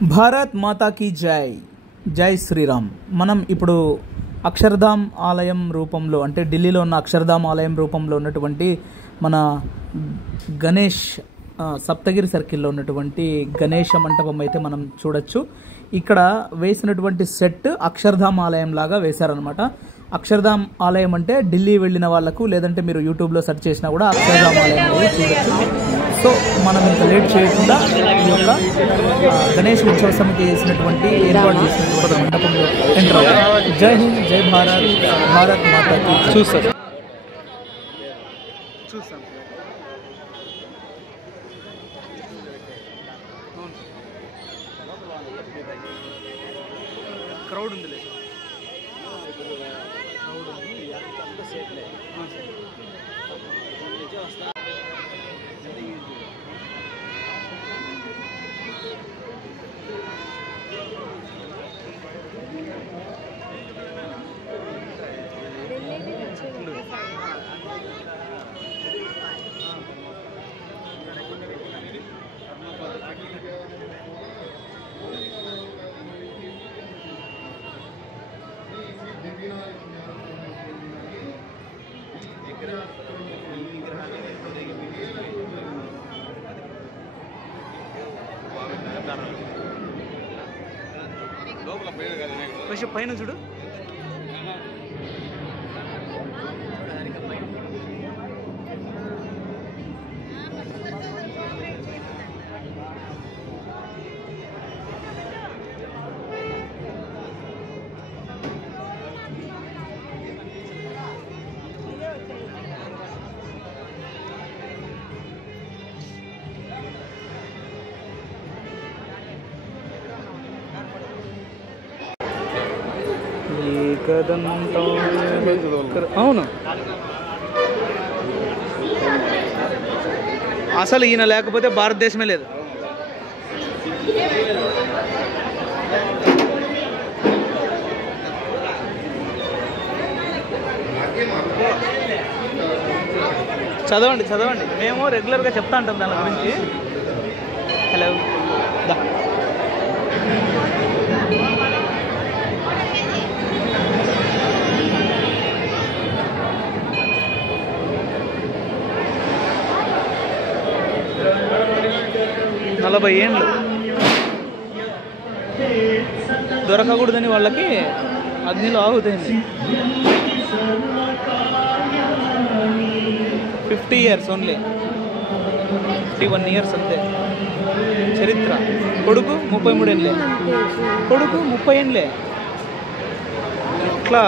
భారత్ మాతాకి జై. జై శ్రీరామ్. మనం ఇప్పుడు అక్షర్ధామ్ ఆలయం రూపంలో, అంటే ఢిల్లీలో ఉన్న అక్షర్ధామ్ ఆలయం రూపంలో ఉన్నటువంటి మన గణేష్ సప్తగిరి సర్కిల్లో ఉన్నటువంటి గణేష మంటపం అయితే మనం చూడొచ్చు. ఇక్కడ వేసినటువంటి సెట్ అక్షర్ధామ్ ఆలయం లాగా వేశారనమాట. అక్షర్ధామ్ ఆలయం అంటే ఢిల్లీ వెళ్ళిన వాళ్ళకు, లేదంటే మీరు యూట్యూబ్లో సెర్చ్ చేసినా కూడా అక్షర్ధామ్ ఆలయం అనేది చూడొచ్చు. సో మనం ఇంకా లేట్ చేయకుండా ఈ యొక్క గణేష్ ఉత్సవ సమితి చేసినటువంటి ఏర్పాటు చేసినటువంటి మండపంలో ఎంటర్ అవుతాం. జై హింద్, జై భారత్, భారత్ మాతాకి. చూస్తాం క్రౌడ్ ఉంది. పైన చూడు. అవును, అసలు ఈయన లేకపోతే భారతదేశమే లేదు. చదవండి చదవండి, మేము రెగ్యులర్గా చెప్తా ఉంటాం దాని గురించి. హలో, 40 ఏళ్ళు దొరకకూడదని వాళ్ళకి అగ్నిలో ఆహుతైంది. 50 years ఓన్లీ, 51 years అంతే చరిత్ర. కొడుకు 33 ఏళ్ళే, కొడుకు 30 ఏళ్ళే. ఇట్లా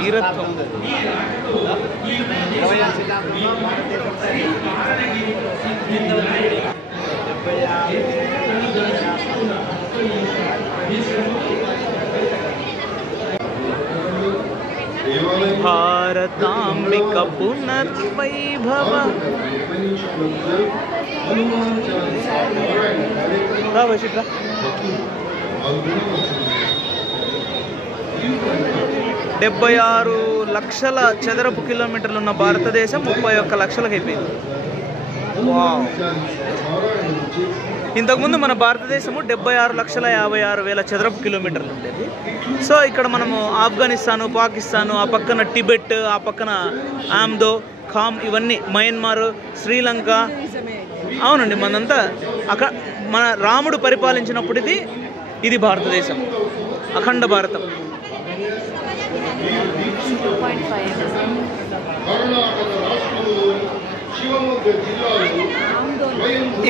వీరత్వం. భారతాంబిక పునర్వైభవ. రావచ్చిట్రా. 76 లక్షల చదరపు కిలోమీటర్లు ఉన్న భారతదేశం 31 లక్షలకు అయిపోయింది. ఇంతకుముందు మన భారతదేశము 76,56,000 చదరపు కిలోమీటర్లు ఉండేది. సో ఇక్కడ మనము ఆఫ్ఘనిస్తాను, పాకిస్తాను, ఆ పక్కన టిబెట్, ఆ పక్కన ఆమ్దో, ఖామ్, ఇవన్నీ మయన్మార్, శ్రీలంక. అవునండి, మనంతా అక్కడ మన రాముడు పరిపాలించినప్పుడు ఇది భారతదేశం, అఖండ భారతం.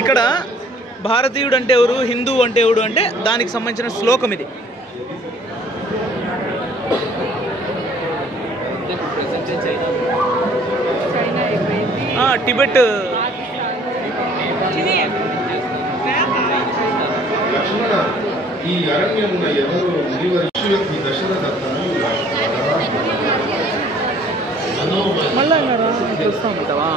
ఇక్కడ భారతీయుడు అంటే ఎవరు, హిందువు అంటే ఎవడు అంటే దానికి సంబంధించిన శ్లోకం ఇది. టిబెట్ మళ్ళా చూస్తాం ఉంటావా.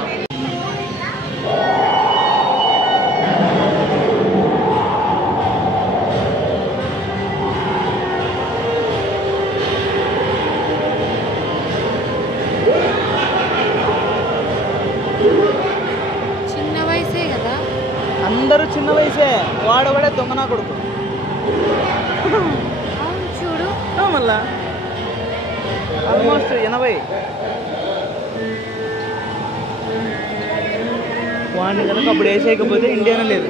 చిన్న వయసే కదా, అందరూ చిన్న వయసే. వాడవాడు వాడే దొంగనా కొడుకు చూడు మళ్ళా ఆల్మోస్ట్ 80 వాడిని కనుక అప్పుడు వేసేయకపోతే ఇండియానే లేదు.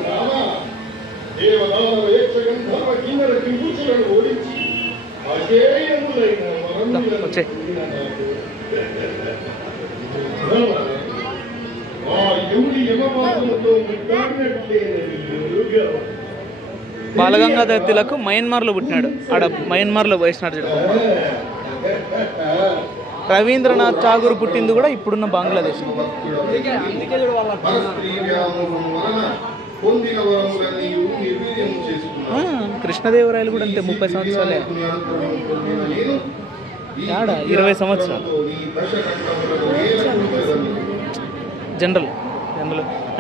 వచ్చే బాలగంగాధర్ తిలక్ మయన్మార్లో పుట్టినాడు. ఆడ మయన్మార్లో వేసినాడు చూడు. రవీంద్రనాథ్ ఠాగూర్ పుట్టింది కూడా ఇప్పుడున్న బంగ్లాదేశ్. కృష్ణదేవరాయలు కూడా అంతే 30 సంవత్సరాలే. 20 సంవత్సరాలు జనరల్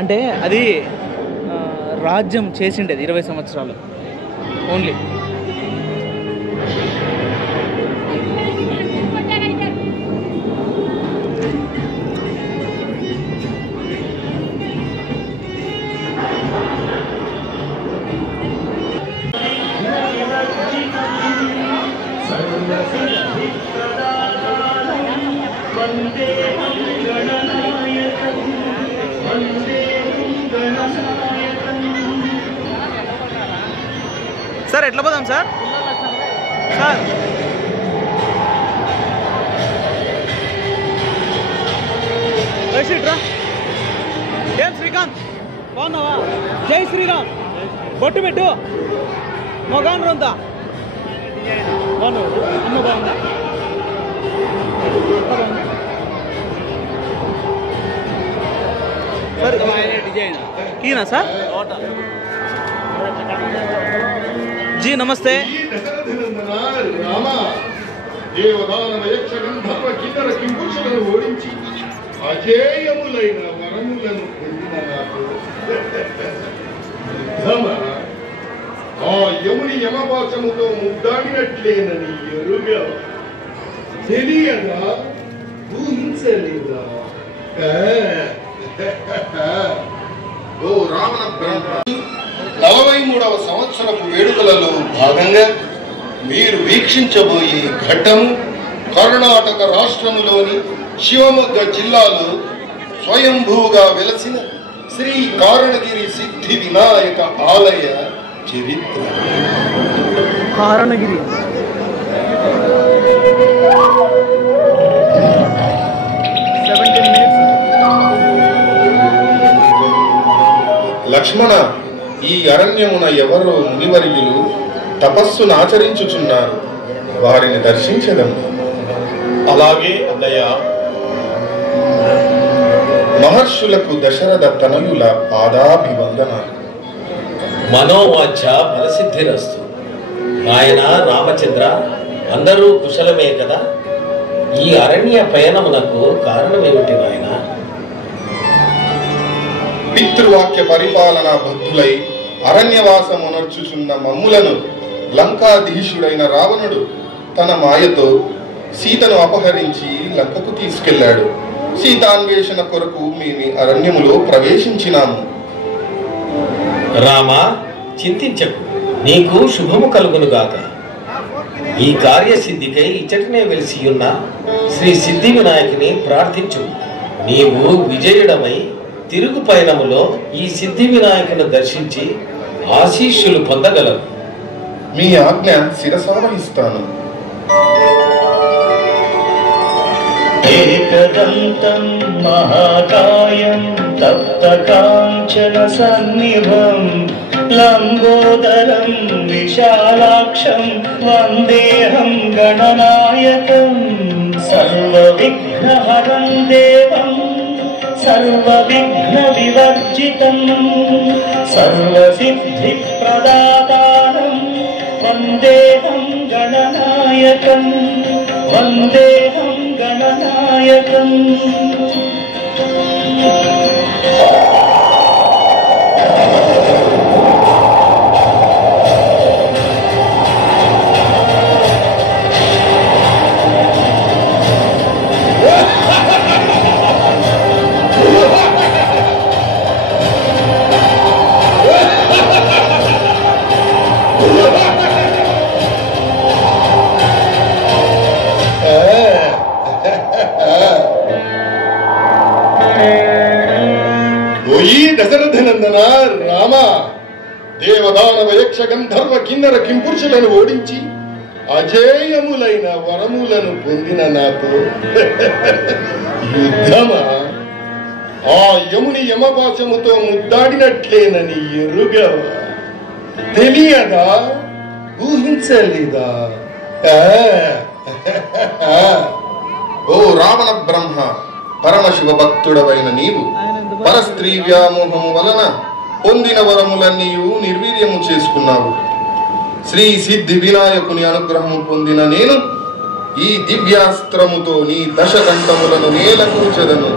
అంటే అది రాజ్యం చేసిండేది 20 సంవత్సరాలు ఓన్లీ. సార్ ఎట్లా పోదాం సార్? సార్ రా. ఏం శ్రీకాంత్ బాగున్నావా? జై శ్రీరామ్. బొట్టు పెట్టు మొగాన్ రొంత బాగున్నావు. అమ్మ బాగుందా? Sir ఈయనా sir? जी नमस्ते. యముని యమపాశముతో ముద్దాడినట్లేనని ఎరుగా తెలియదా, ఊహించలేదా? ఓ రావణ బ్రహ్మ, 43వ సంవత్సరపు వేడుకలలో భాగంగా మీరు వీక్షించబోయే ఘట్టము కర్ణాటక రాష్ట్రములోని శివమొగ్గ జిల్లాలో స్వయంభూగా వెలసిన శ్రీ కారణగిరి సిద్ధి వినాయక ఆలయ చరిత్ర. కారణగిరి లక్ష్మణ, ఈ అరణ్యమున ఎవరో మునివర్యులు తపస్సును ఆచరించుచున్నారు. వారిని దర్శించదము. అలాగే అన్నయ్య. మహర్షులకు దశరథ తనయుల పాదాభివందనాలు. మనోవాంఛ ఫలసిద్ధిరస్తు. నాయన రామచంద్ర, అందరూ కుశలమే కదా? ఈ అరణ్య పయనమునకు కారణమేమిటి నాయన? పితృవాక్య పరిపాలన భక్తులై అరణ్యవాసమునర్చుచున్న మమ్ములను లంకాధీశుడైన రావణుడు తన మాయతో సీతను అపహరించి లంకకు తీసుకెళ్లాడు. సీతాన్వేషణ కొరకు మేము అరణ్యములో ప్రవేశించినాము. రామ, చింతించకు, నీకు శుభము కలుగునుగాక. ఈ కార్యసిద్ధికై ఇచ్చటనే వెలిసియున్న శ్రీ సిద్ధి వినాయకుని ప్రార్థించు. నీవు విజయుడమై తిరుగు పయనములో ఈ సిద్ధి వినాయకుని దర్శించి ఆశీస్సులు పొందగలవు. మీ ఆజ్ఞ శిరసావహిస్తాను. ఏకదంతం మహాకాయం తప్త కాంచన సన్నిభం లంబోదరం విశాలాక్షం వందేహం గణనాయకం సర్వ విఘ్నహరం దేవం సర్వ విఘ్న వివర్జితం సర్వ సిద్ధి ప్రదాతారం వందేహం గణనాయకం వందేహం గణనాయకం. ఓయి దశరథనందన రామ, దేవదానవ యక్ష గంధర్వ కిన్నర కింపురుషులను ఓడించి అజేయములైన వరములను పొందిన నాతో యుద్ధమా? ఆ యముని యమపాశముతో ముద్దాడినట్లేనని ఎరుగవా? తెలియదా? ఊహించలేదా? ఓ రావణ బ్రహ్మ, పరమశివ భక్తుడవైన నీవు పరస్త్రీ వ్యామోహము వలన పొందిన వరములన్నీ నిర్వీర్యము చేసుకున్నావు. శ్రీ సిద్ధి వినాయకుని అనుగ్రహము పొందిన నేను ఈ దివ్యాస్త్రముతో నీ దశకంఠములను నేలకూర్చెదను.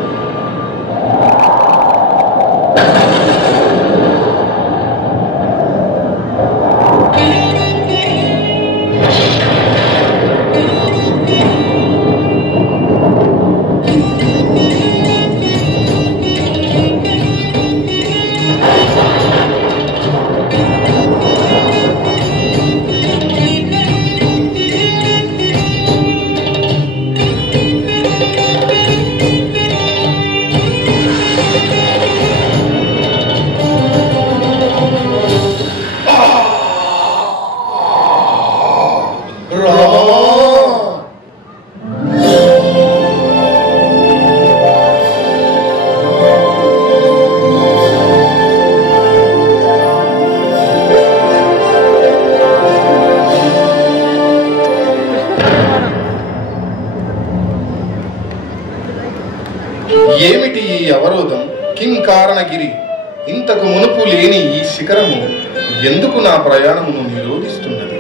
ఏమిటి ఈ అవరోధం? కింకారణగిరి, ఇంతకు మునుపు లేని ఈ శిఖరము ఎందుకు నా ప్రయాణమును నిరోధిస్తున్నది?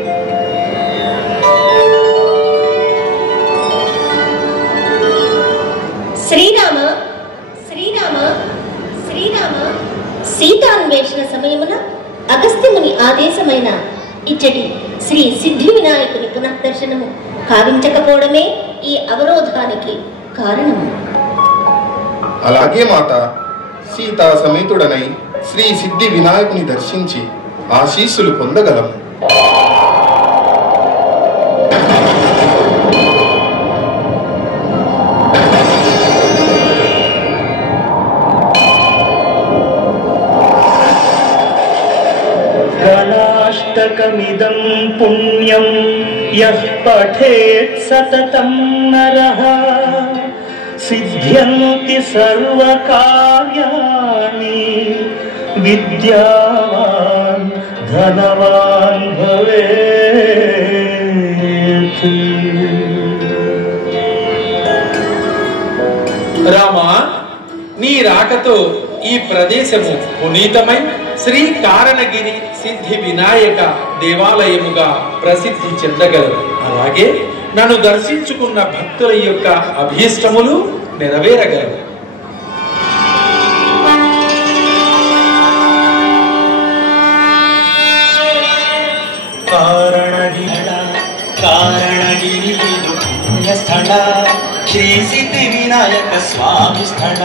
శ్రీరామ శ్రీరామ శ్రీరామ సీతాన్వేషణ సమయమున అగస్త్యముని ఆదేశమైన ఇచ్చటి శ్రీ సిద్ధి వినాయకుని పునఃదర్శనము కావించకపోవడమే ఈ అవరోధానికి కారణము. అలాగే మాత, సీతా సమేతుడనై శ్రీ సిద్ధి వినాయకుని దర్శించి ఆశీస్సులు పొందగలము. గణాష్టకమిదం పుణ్యం యః పఠేత్ సతతం నరః సిద్ధ్యంతి సర్వకార్యాణి విద్యావాన్ ధనవాన్ భవేత్. రామా, నీ రాకతో ఈ ప్రదేశము పునీతమై శ్రీ కారణగిరి సిద్ధి వినాయక దేవాలయముగా ప్రసిద్ధి చెందగలదు. అలాగే నన్ను దర్శించుకున్న భక్తుల యొక్క అభీష్టములు నెరవేరగలవు. ಕಾರಣಗಿರಿ ಪುಣ್ಯ ಸ್ಥಳ ಶ್ರೀ ಸಿದ್ಧಿ ವಿನಾಯಕ ಸ್ವಾಮಿ ಸ್ಥಳ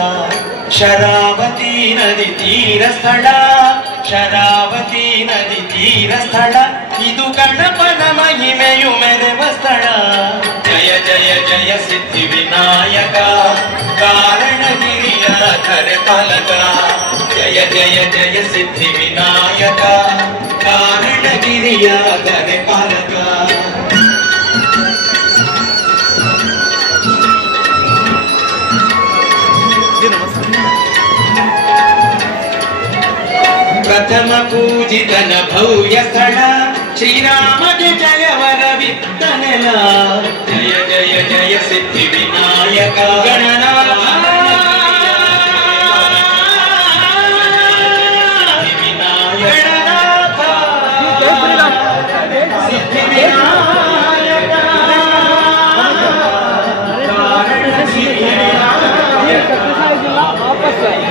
ಶರಾವತಿ ನದಿ ತೀರ ಸ್ಥಳ ಶರಾವತಿ ನದಿ ತೀರ ಸ್ಥಳ ಇದು ಗಣಪನ ಮಹಿಮೆಯು ಮೆರೆವ ಸ್ಥಳ. ಜಯ ಜಯ ಜಯ ಸಿದ್ಧಿ ವಿನಾಯಕ ಕಾರಣಗಿರಿಯ ಧರೆ ಪಾಲಕ. ಜಯ ಜಯ ಜಯ ಸಿದ್ಧಿ ವಿನಾಯಕ ಕಾರಣಗಿರಿಯ ಧರೆ ಪಾಲಕ. प्रथम पूजितन भव्य स्थळ श्रीराम जयवर वित्तनेल. जय जय जय सिद्धि विनायक गणनाथ सिद्धि विनायक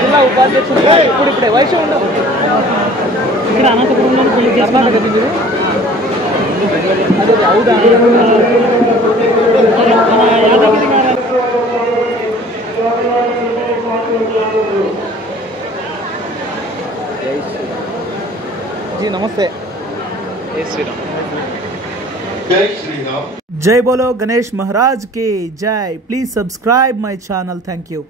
జిల్లా ఉపాధ్యక్షుడుగా ఇప్పుడిప్పుడే వయసు ఉండవు. ఇక్కడ అనంతపురంలో కర్ణాటక మీరు అదే అవుదా? जी नमस्ते. జై శ్రీరామ్. जय बोलो गणेश महाराज की जय. Please subscribe my channel. Thank you.